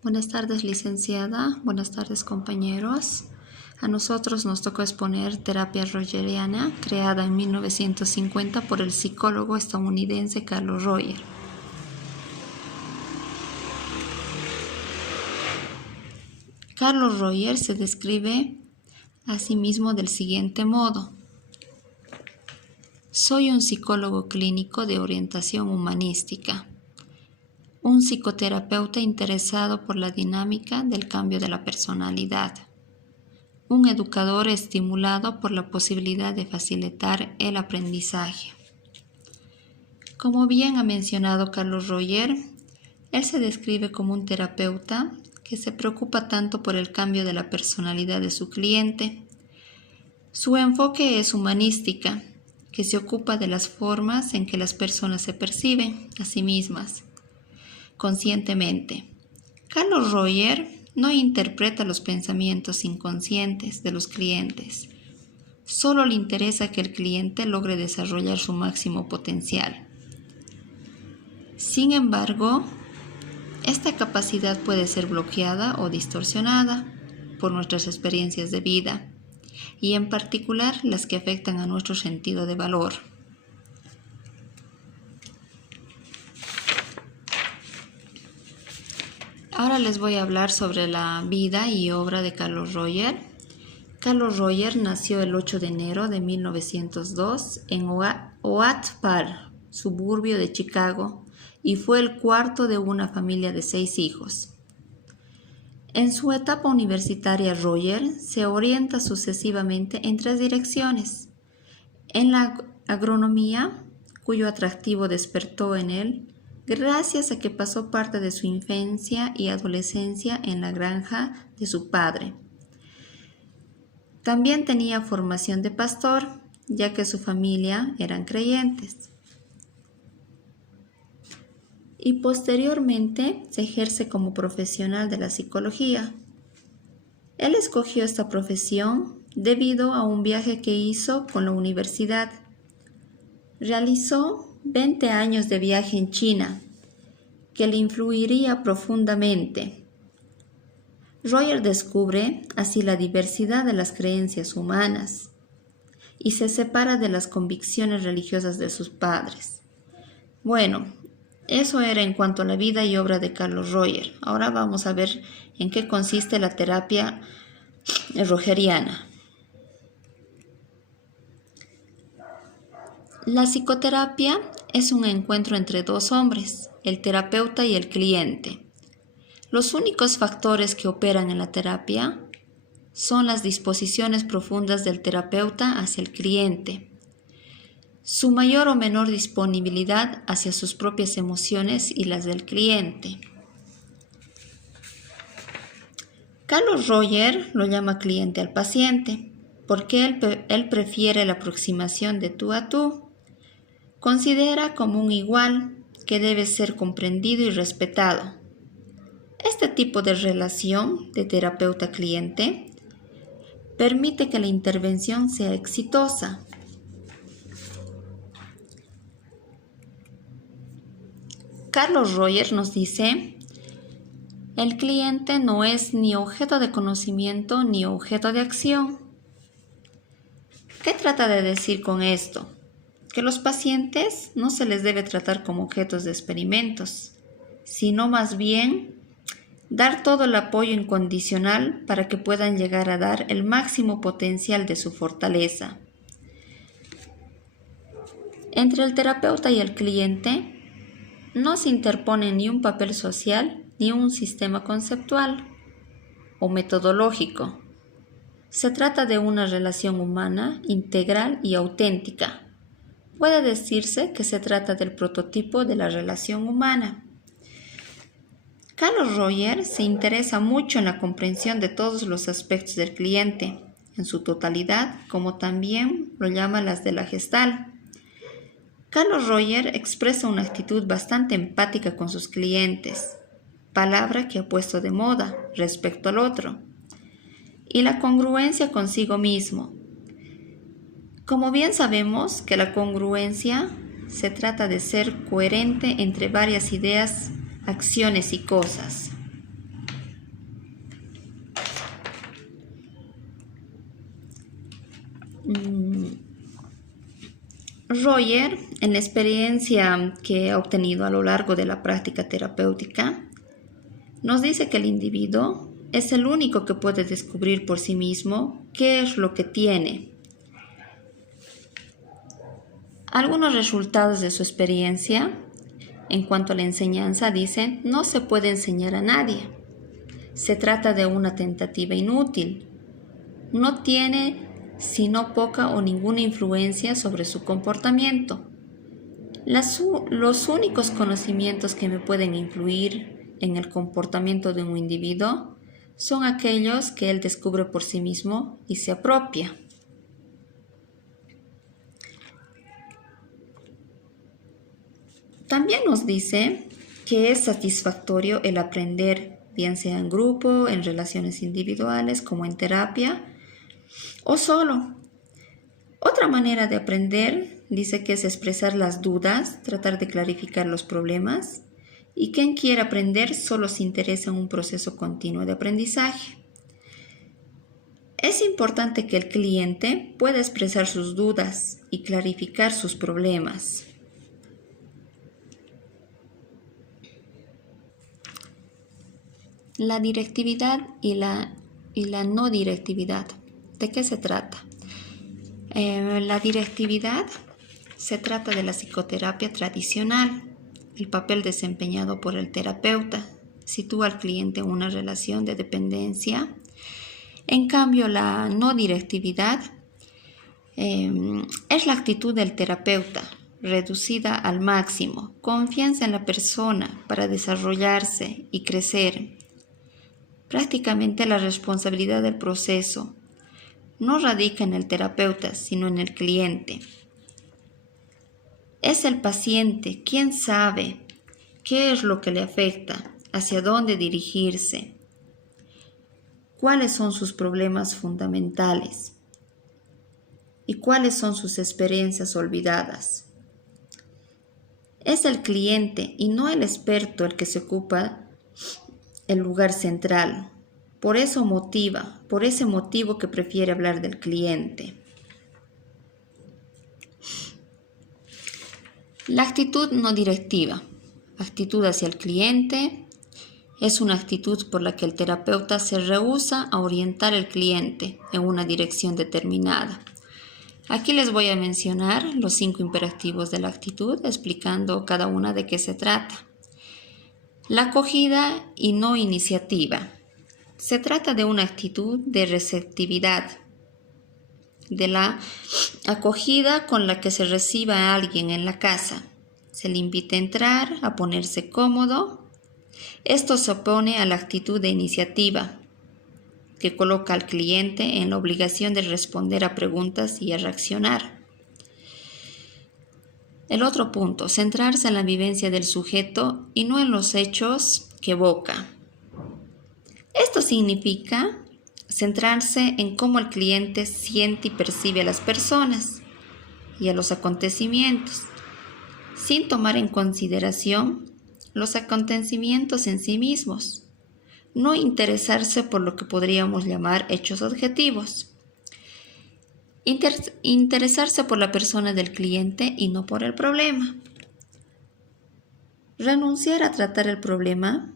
Buenas tardes, licenciada. Buenas tardes, compañeros. A nosotros nos tocó exponer terapia rogeriana, creada en 1950 por el psicólogo estadounidense Carlos Roger. Carlos Roger se describe a sí mismo del siguiente modo: soy un psicólogo clínico de orientación humanística, un psicoterapeuta interesado por la dinámica del cambio de la personalidad, un educador estimulado por la posibilidad de facilitar el aprendizaje. Como bien ha mencionado Carlos Roger, él se describe como un terapeuta que se preocupa tanto por el cambio de la personalidad de su cliente. Su enfoque es humanística, que se ocupa de las formas en que las personas se perciben a sí mismas conscientemente. Carlos Roger no interpreta los pensamientos inconscientes de los clientes. Solo le interesa que el cliente logre desarrollar su máximo potencial. Sin embargo, esta capacidad puede ser bloqueada o distorsionada por nuestras experiencias de vida, y en particular las que afectan a nuestro sentido de valor. Ahora les voy a hablar sobre la vida y obra de Carlos Roger. Carlos Roger nació el 8 de enero de 1902 en Oak Park, suburbio de Chicago, y fue el cuarto de una familia de 6 hijos. En su etapa universitaria, Roger se orienta sucesivamente en 3 direcciones: en la agronomía, cuyo atractivo despertó en él gracias a que pasó parte de su infancia y adolescencia en la granja de su padre. También tenía formación de pastor, ya que su familia eran creyentes. Y posteriormente se ejerce como profesional de la psicología. Él escogió esta profesión debido a un viaje que hizo con la universidad. Realizó 20 años de viaje en China, que le influiría profundamente. Roger descubre así la diversidad de las creencias humanas y se separa de las convicciones religiosas de sus padres. Bueno, eso era en cuanto a la vida y obra de Carlos Roger. Ahora vamos a ver en qué consiste la terapia rogeriana. La psicoterapia es un encuentro entre 2 hombres, el terapeuta y el cliente. Los únicos factores que operan en la terapia son las disposiciones profundas del terapeuta hacia el cliente, su mayor o menor disponibilidad hacia sus propias emociones y las del cliente. Carlos Roger lo llama cliente al paciente, porque él prefiere la aproximación de tú a tú. Considera como un igual que debe ser comprendido y respetado. Este tipo de relación de terapeuta-cliente permite que la intervención sea exitosa. Carlos Roger nos dice: el cliente no es ni objeto de conocimiento ni objeto de acción. ¿Qué trata de decir con esto? Que los pacientes no se les debe tratar como objetos de experimentos, sino más bien dar todo el apoyo incondicional para que puedan llegar a dar el máximo potencial de su fortaleza. Entre el terapeuta y el cliente no se interpone ni un papel social ni un sistema conceptual o metodológico. Se trata de una relación humana, integral y auténtica. Puede decirse que se trata del prototipo de la relación humana. Carlos Roger se interesa mucho en la comprensión de todos los aspectos del cliente, en su totalidad, como también lo llama las de la Gestalt. Carlos Roger expresa una actitud bastante empática con sus clientes, palabra que ha puesto de moda respecto al otro, y la congruencia consigo mismo. Como bien sabemos que la congruencia se trata de ser coherente entre varias ideas, acciones y cosas. Roger, en la experiencia que ha obtenido a lo largo de la práctica terapéutica, nos dice que el individuo es el único que puede descubrir por sí mismo qué es lo que tiene. Algunos resultados de su experiencia en cuanto a la enseñanza dicen: no se puede enseñar a nadie. Se trata de una tentativa inútil. No tiene sino poca o ninguna influencia sobre su comportamiento. Los únicos conocimientos que me pueden influir en el comportamiento de un individuo son aquellos que él descubre por sí mismo y se apropia. También nos dice que es satisfactorio el aprender, bien sea en grupo, en relaciones individuales, como en terapia, o solo. Otra manera de aprender dice que es expresar las dudas, tratar de clarificar los problemas, y quien quiera aprender solo se interesa en un proceso continuo de aprendizaje. Es importante que el cliente pueda expresar sus dudas y clarificar sus problemas. La directividad y la no directividad. ¿De qué se trata? La directividad se trata de la psicoterapia tradicional. El papel desempeñado por el terapeuta sitúa al cliente en una relación de dependencia. En cambio, la no directividad es la actitud del terapeuta, reducida al máximo, confianza en la persona para desarrollarse y crecer. Prácticamente la responsabilidad del proceso no radica en el terapeuta, sino en el cliente. Es el paciente quien sabe qué es lo que le afecta, hacia dónde dirigirse, cuáles son sus problemas fundamentales y cuáles son sus experiencias olvidadas. Es el cliente y no el experto el que se ocupa el lugar central. Por ese motivo que prefiere hablar del cliente. La actitud no directiva, actitud hacia el cliente, es una actitud por la que el terapeuta se rehúsa a orientar al cliente en una dirección determinada. Aquí les voy a mencionar los 5 imperativos de la actitud, explicando cada una de qué se trata. La acogida y no iniciativa. Se trata de una actitud de receptividad, de la acogida con la que se reciba a alguien en la casa. Se le invita a entrar, a ponerse cómodo. Esto se opone a la actitud de iniciativa, que coloca al cliente en la obligación de responder a preguntas y a reaccionar. El otro punto, centrarse en la vivencia del sujeto y no en los hechos que evoca. Esto significa centrarse en cómo el cliente siente y percibe a las personas y a los acontecimientos, sin tomar en consideración los acontecimientos en sí mismos. No interesarse por lo que podríamos llamar hechos objetivos. Interesarse por la persona del cliente y no por el problema. Renunciar a tratar el problema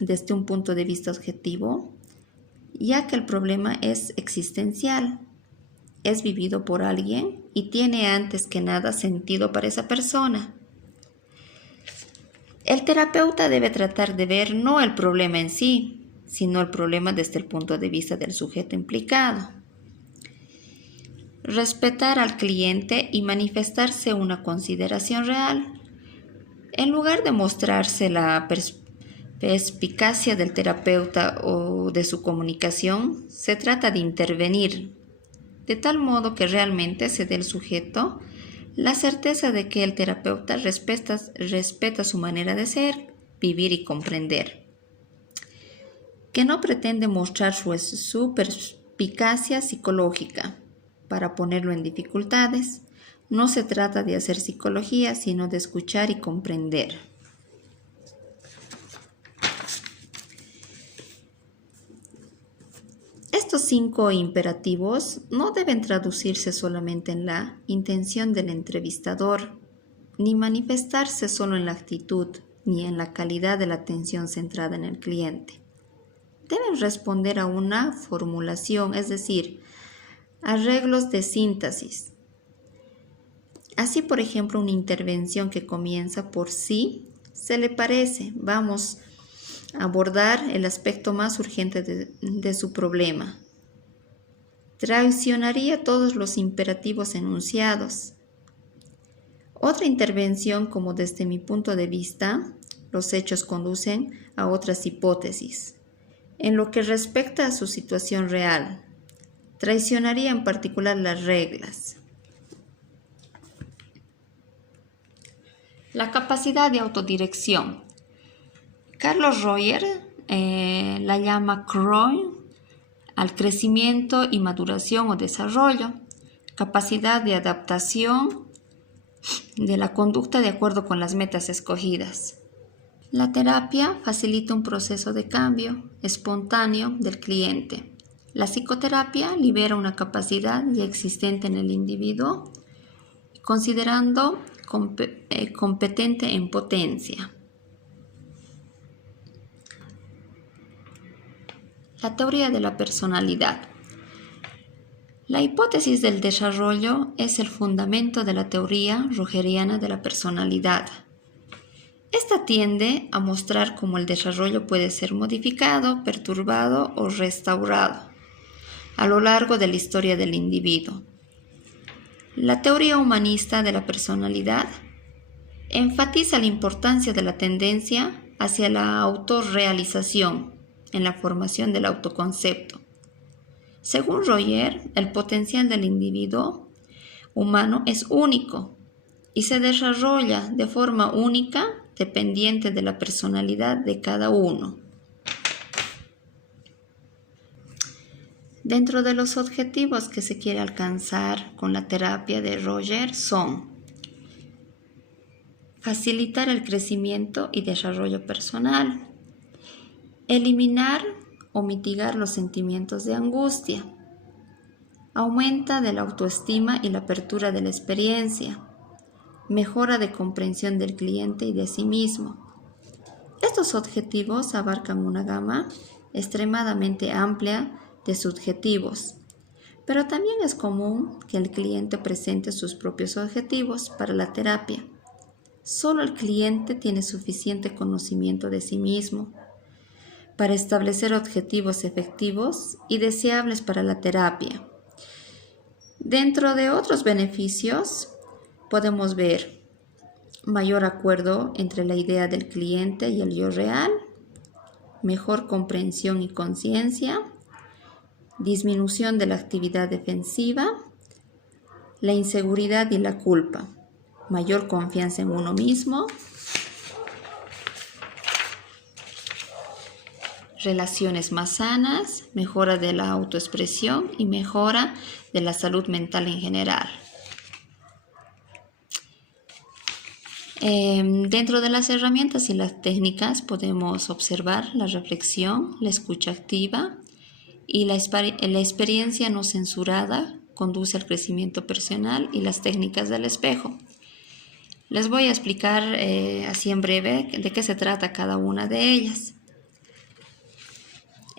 desde un punto de vista objetivo, ya que el problema es existencial, es vivido por alguien y tiene antes que nada sentido para esa persona. El terapeuta debe tratar de ver no el problema en sí, sino el problema desde el punto de vista del sujeto implicado. Respetar al cliente y manifestarse una consideración real. En lugar de mostrarse la perspicacia del terapeuta o de su comunicación, se trata de intervenir, de tal modo que realmente se dé al sujeto la certeza de que el terapeuta respeta su manera de ser, vivir y comprender, que no pretende mostrar su perspicacia psicológica para ponerlo en dificultades. No se trata de hacer psicología, sino de escuchar y comprender. Estos 5 imperativos no deben traducirse solamente en la intención del entrevistador, ni manifestarse solo en la actitud, ni en la calidad de la atención centrada en el cliente. Deben responder a una formulación, es decir, arreglos de síntesis. Así, por ejemplo, una intervención que comienza por sí, se le parece, vamos a abordar el aspecto más urgente de su problema. Traicionaría todos los imperativos enunciados. Otra intervención, como desde mi punto de vista, los hechos conducen a otras hipótesis. En lo que respecta a su situación real, traicionaría en particular las reglas. La capacidad de autodirección. Carlos Royer la llama CROI al crecimiento y maduración o desarrollo, capacidad de adaptación de la conducta de acuerdo con las metas escogidas. La terapia facilita un proceso de cambio espontáneo del cliente. La psicoterapia libera una capacidad ya existente en el individuo, considerando competente en potencia. La teoría de la personalidad. La hipótesis del desarrollo es el fundamento de la teoría rogeriana de la personalidad. Esta tiende a mostrar cómo el desarrollo puede ser modificado, perturbado o restaurado a lo largo de la historia del individuo. La teoría humanista de la personalidad enfatiza la importancia de la tendencia hacia la autorrealización en la formación del autoconcepto. Según Royer, el potencial del individuo humano es único y se desarrolla de forma única dependiente de la personalidad de cada uno. Dentro de los objetivos que se quiere alcanzar con la terapia de Royer son facilitar el crecimiento y desarrollo personal, eliminar o mitigar los sentimientos de angustia, aumenta de la autoestima y la apertura de la experiencia, mejora de comprensión del cliente y de sí mismo. Estos objetivos abarcan una gama extremadamente amplia de subjetivos, pero también es común que el cliente presente sus propios objetivos para la terapia. Solo el cliente tiene suficiente conocimiento de sí mismo para establecer objetivos efectivos y deseables para la terapia. Dentro de otros beneficios, podemos ver mayor acuerdo entre la idea del cliente y el yo real, mejor comprensión y conciencia, disminución de la actividad defensiva, la inseguridad y la culpa, mayor confianza en uno mismo, relaciones más sanas, mejora de la autoexpresión y mejora de la salud mental en general. Dentro de las herramientas y las técnicas podemos observar la reflexión, la escucha activa y la experiencia no censurada conduce al crecimiento personal y las técnicas del espejo. Les voy a explicar así en breve de qué se trata cada una de ellas.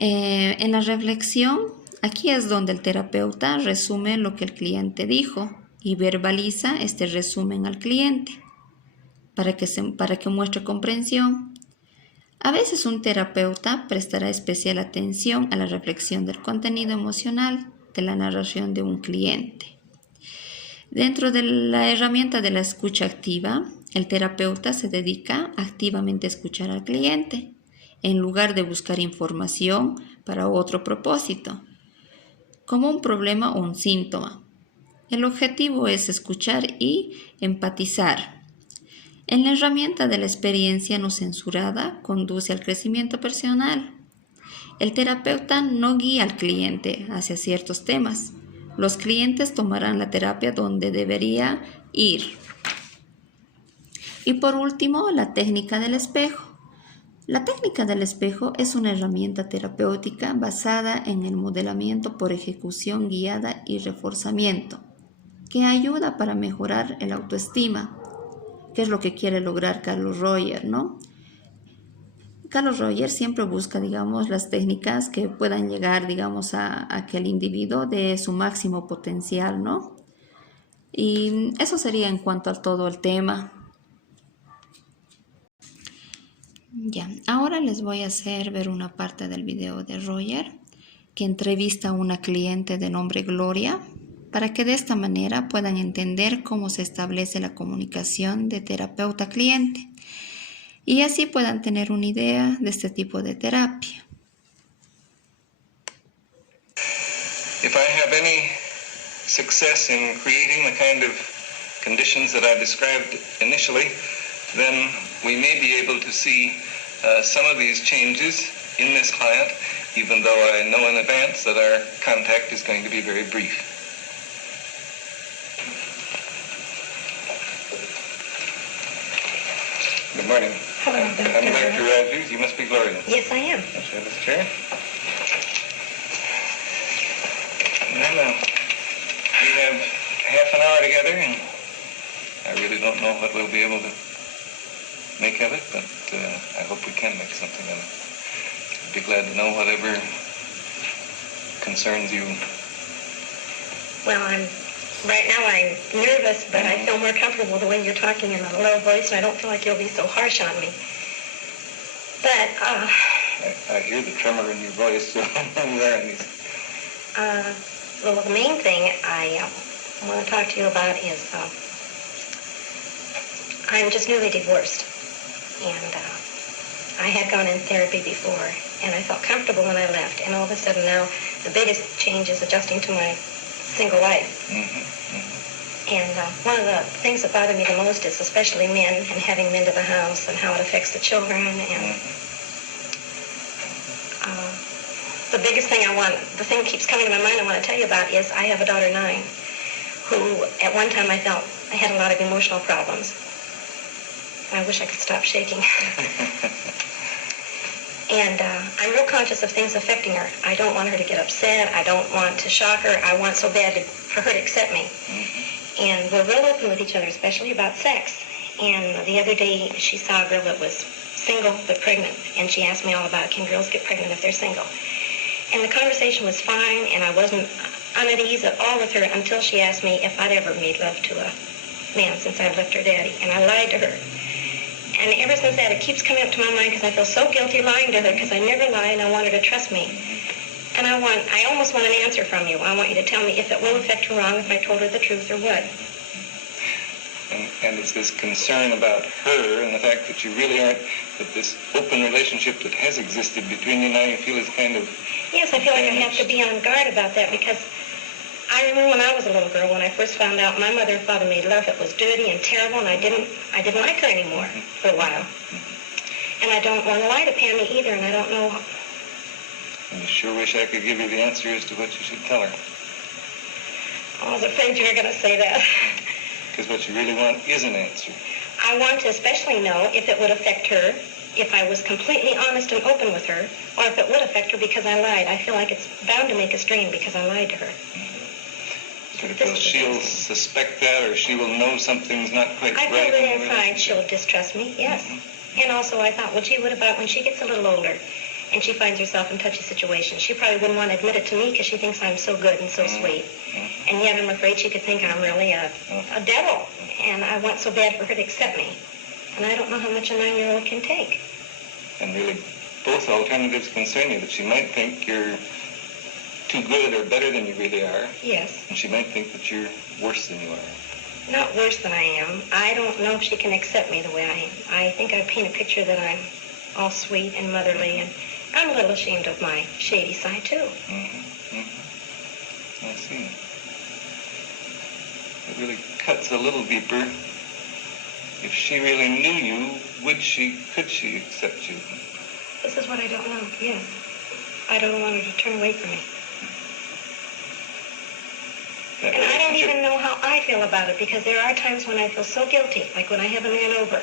En la reflexión, aquí es donde el terapeuta resume lo que el cliente dijo y verbaliza este resumen al cliente para que muestre comprensión. A veces un terapeuta prestará especial atención a la reflexión del contenido emocional de la narración de un cliente. Dentro de la herramienta de la escucha activa, el terapeuta se dedica activamente a escuchar al cliente, en lugar de buscar información para otro propósito, como un problema o un síntoma. El objetivo es escuchar y empatizar. En la herramienta de la experiencia no censurada conduce al crecimiento personal. El terapeuta no guía al cliente hacia ciertos temas. Los clientes tomarán la terapia donde debería ir. Y por último, la técnica del espejo. La técnica del espejo es una herramienta terapéutica basada en el modelamiento por ejecución guiada y reforzamiento, que ayuda para mejorar el autoestima, que es lo que quiere lograr Carlos Roger, ¿no? Carlos Roger siempre busca, digamos, las técnicas que puedan llegar, digamos, a que el individuo dé su máximo potencial, ¿no? Y eso sería en cuanto a todo el tema. Ya, ahora les voy a hacer ver una parte del video de Roger, que entrevista a una cliente de nombre Gloria, para que de esta manera puedan entender cómo se establece la comunicación de terapeuta-cliente y así puedan tener una idea de este tipo de terapia. If I have any success in creating the kind of conditions that I described initially, then we may be able to see some of these changes in this client, even though I know in advance that our contact is going to be very brief. Good morning. Hello, Dr. I'm Dr. Rogers. You must be Gloria. Yes, I am. Let's have this chair. Well, we have half an hour together, and I really don't know what we'll be able to make of it, but I hope we can make something of it. I'd be glad to know whatever concerns you. Well, right now I'm nervous, but I feel more comfortable the way you're talking in a low voice, and I don't feel like you'll be so harsh on me. But, I hear the tremor in your voice, so I'm there in these. well, the main thing I want to talk to you about is I'm just newly divorced, and I had gone in therapy before, and I felt comfortable when I left, and all of a sudden now the biggest change is adjusting to my single life. And one of the things that bother me the most is especially men and having men to the house and how it affects the children. And the biggest thing the thing that keeps coming to my mind I want to tell you about is I have a daughter, 9, who at one time I felt I had a lot of emotional problems. I wish I could stop shaking. And I'm real conscious of things affecting her. I don't want her to get upset. I don't want to shock her. I want so bad for her to accept me. And we're real open with each other, especially about sex. And the other day she saw a girl that was single but pregnant, and she asked me all about, can girls get pregnant if they're single? And the conversation was fine, and I wasn't at ease at all with her until she asked me if I'd ever made love to a man since I'd left her daddy. And I lied to her. And ever since that, it keeps coming up to my mind because I feel so guilty lying to her because I never lie and I want her to trust me. And I almost want an answer from you. I want you to tell me if it will affect her wrong if I told her the truth or what. And it's this concern about her and the fact that you really aren't, that this open relationship that has existed between you now you feel is kind of... Yes, I feel like I have to be on guard about that because I remember when I was a little girl, when I first found out my mother and father made love, it was dirty and terrible, and I didn't like her anymore for a while. And I don't want to lie to Pammy either, and I don't know. I sure wish I could give you the answer as to what you should tell her. I was afraid you were going to say that. Because what you really want is an answer. I want to especially know if it would affect her, if I was completely honest and open with her, or if it would affect her because I lied. I feel like it's bound to make a strain because I lied to her. Well, she'll suspect that, or she will know something's not quite right. I feel that inside she'll distrust me, yes. And also I thought, well, gee, what about when she gets a little older and she finds herself in touchy situations? She probably wouldn't want to admit it to me because she thinks I'm so good and so sweet. And yet I'm afraid she could think I'm really a devil. And I want so bad for her to accept me. And I don't know how much a 9-year-old can take. And really, both alternatives concern you, that she might think you're too good or better than you really are. Yes. And she might think that you're worse than you are. Not worse than I am. I don't know if she can accept me the way I am. I think I paint a picture that I'm all sweet and motherly, and I'm a little ashamed of my shady side, too. I see. It really cuts a little deeper. If she really knew you, could she accept you? This is what I don't know, yes. I don't want her to turn away from me. And I don't even know how I feel about it, because there are times when I feel so guilty, like when I have a man over.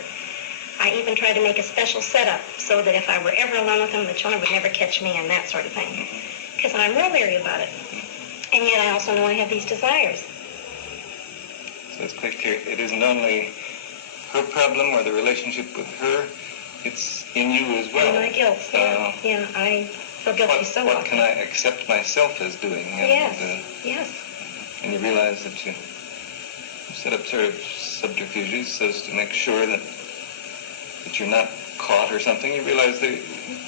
I even tried to make a special setup so that if I were ever alone with him, the children would never catch me and that sort of thing. Because I'm real leery about it. And yet I also know I have these desires. So it's quite clear. It isn't only her problem or the relationship with her, it's in you as well. And my guilt. Yeah, I feel guilty so often. What can I accept myself as doing? And, yes. And you realize that you set up sort of subterfuges so as to make sure that you're not caught or something. You realize that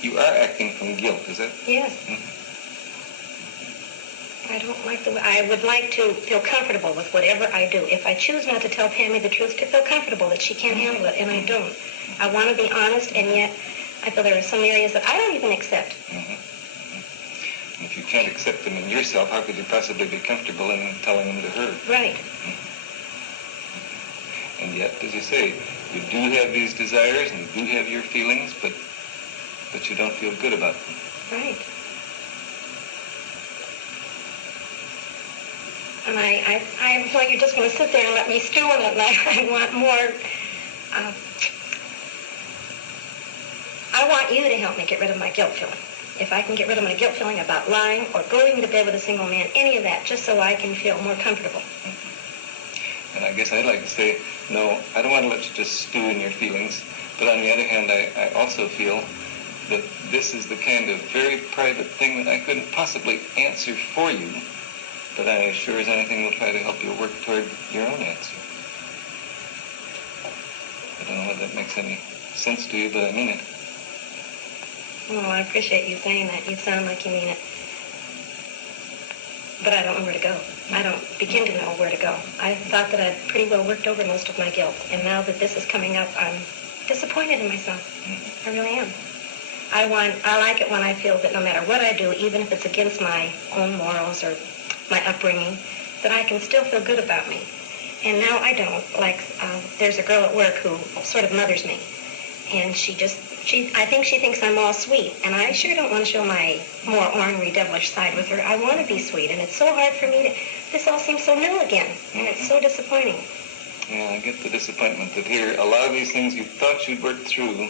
you are acting from guilt, is it? Yes. Mm-hmm. I don't like the way, I would like to feel comfortable with whatever I do. If I choose not to tell Pammy the truth, to feel comfortable that she can't handle it, and I don't. I want to be honest, and yet I feel there are some areas that I don't even accept. Mm-hmm. If you can't accept them in yourself, how could you possibly be comfortable in telling them to her? Right. Mm-hmm. And yet, as you say, you do have these desires and you do have your feelings, but you don't feel good about them. Right. And I thought you're just going to sit there and let me stew in it, and I want more. I want you to help me get rid of my guilt feeling. If I can get rid of my guilt feeling about lying or going to bed with a single man, any of that, just so I can feel more comfortable. And I guess I'd like to say, no, I don't want to let you just stew in your feelings. But on the other hand, I also feel that this is the kind of very private thing that I couldn't possibly answer for you. But I sure as anything will try to help you work toward your own answer. I don't know whether that makes any sense to you, but I mean it. Well, I appreciate you saying that. You sound like you mean it. But I don't know where to go. I don't begin to know where to go. I thought that I'd pretty well worked over most of my guilt. And now that this is coming up, I'm disappointed in myself. I really am. I like it when I feel that no matter what I do, even if it's against my own morals or my upbringing, that I can still feel good about me. And now I don't. Like, there's a girl at work who sort of mothers me. And I think she thinks I'm all sweet. And I sure don't want to show my more ornery, devilish side with her. I want to be sweet. And it's so hard for me to, this all seems so new again. And it's so disappointing. Yeah, I get the disappointment that here, a lot of these things you thought you'd worked through,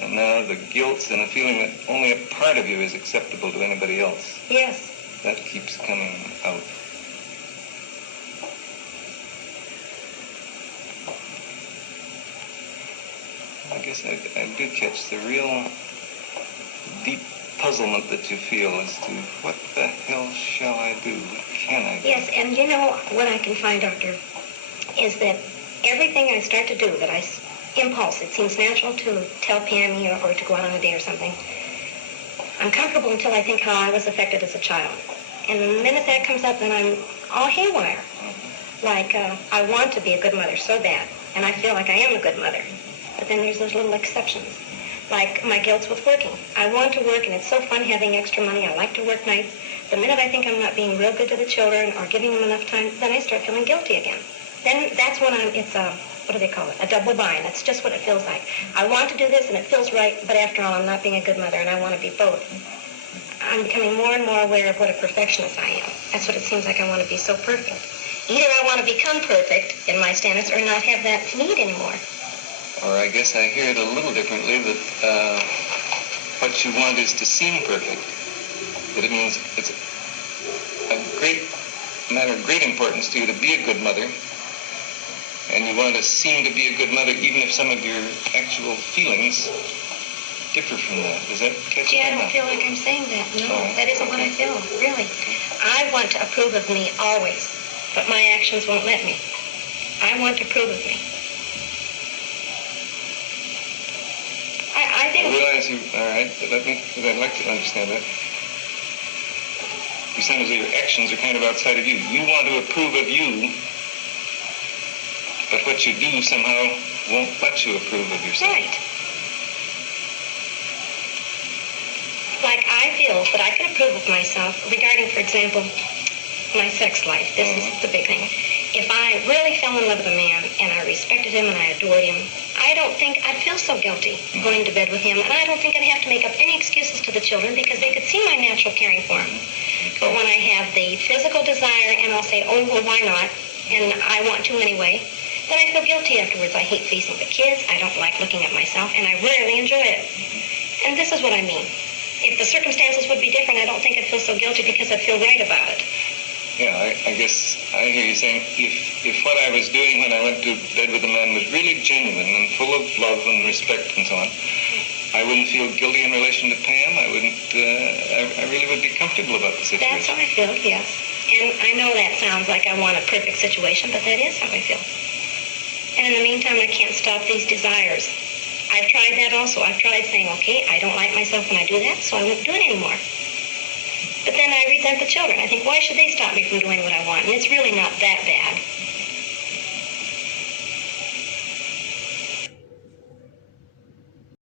and now the guilt and the feeling that only a part of you is acceptable to anybody else. Yes. That keeps coming out. I guess I do catch the real deep puzzlement that you feel as to what the hell shall I do? What can I do? Yes, and you know what I can find, Doctor, is that everything I start to do that impulse, it seems natural to tell Pammy or to go out on a date or something. I'm comfortable until I think how I was affected as a child. And the minute that comes up, then I'm all haywire. Like, I want to be a good mother so bad, and I feel like I am a good mother. But then there's those little exceptions. Like my guilt's with working. I want to work, and it's so fun having extra money. I like to work nights. The minute I think I'm not being real good to the children or giving them enough time, then I start feeling guilty again. Then that's when it's what do they call it? A double bind. That's just what it feels like. I want to do this, and it feels right, but after all, I'm not being a good mother, and I want to be both. I'm becoming more and more aware of what a perfectionist I am. That's what it seems like. I want to be so perfect. Either I want to become perfect in my standards or not have that need anymore. Or I guess I hear it a little differently, that what you want is to seem perfect. That it means it's a matter of great importance to you to be a good mother, and you want to seem to be a good mother even if some of your actual feelings differ from that. Does that catch you? I don't feel like I'm saying that. No, that isn't what I feel, really. I want to approve of me always, but my actions won't let me. I want to approve of me. I think... I realize you... All right, but I'd like to understand that. You sound as though your actions are kind of outside of you. You want to approve of you, but what you do somehow won't let you approve of yourself. Right. Like I feel that I can approve of myself regarding, for example, my sex life. This is the big thing. If I really fell in love with a man and I respected him and I adored him, I don't think I'd feel so guilty going to bed with him. And I don't think I'd have to make up any excuses to the children because they could see my natural caring for him. But when I have the physical desire and I'll say, oh, well, why not? And I want to anyway. then I feel guilty afterwards. I hate facing the kids. I don't like looking at myself, and I rarely enjoy it. And this is what I mean. If the circumstances would be different, I don't think I'd feel so guilty because I'd feel right about it. Yeah, I guess I hear you saying if what I was doing when I went to bed with a man was really genuine and full of love and respect and so on, I wouldn't feel guilty in relation to Pam. I wouldn't. I really would be comfortable about the situation. That's how I feel, yes. And I know that sounds like I want a perfect situation, but that is how I feel. And in the meantime, I can't stop these desires. I've tried that also. I've tried saying, okay, I don't like myself when I do that, so I won't do it anymore. But then I resent the children. I think, why should they stop me from doing what I want? And it's really not that bad.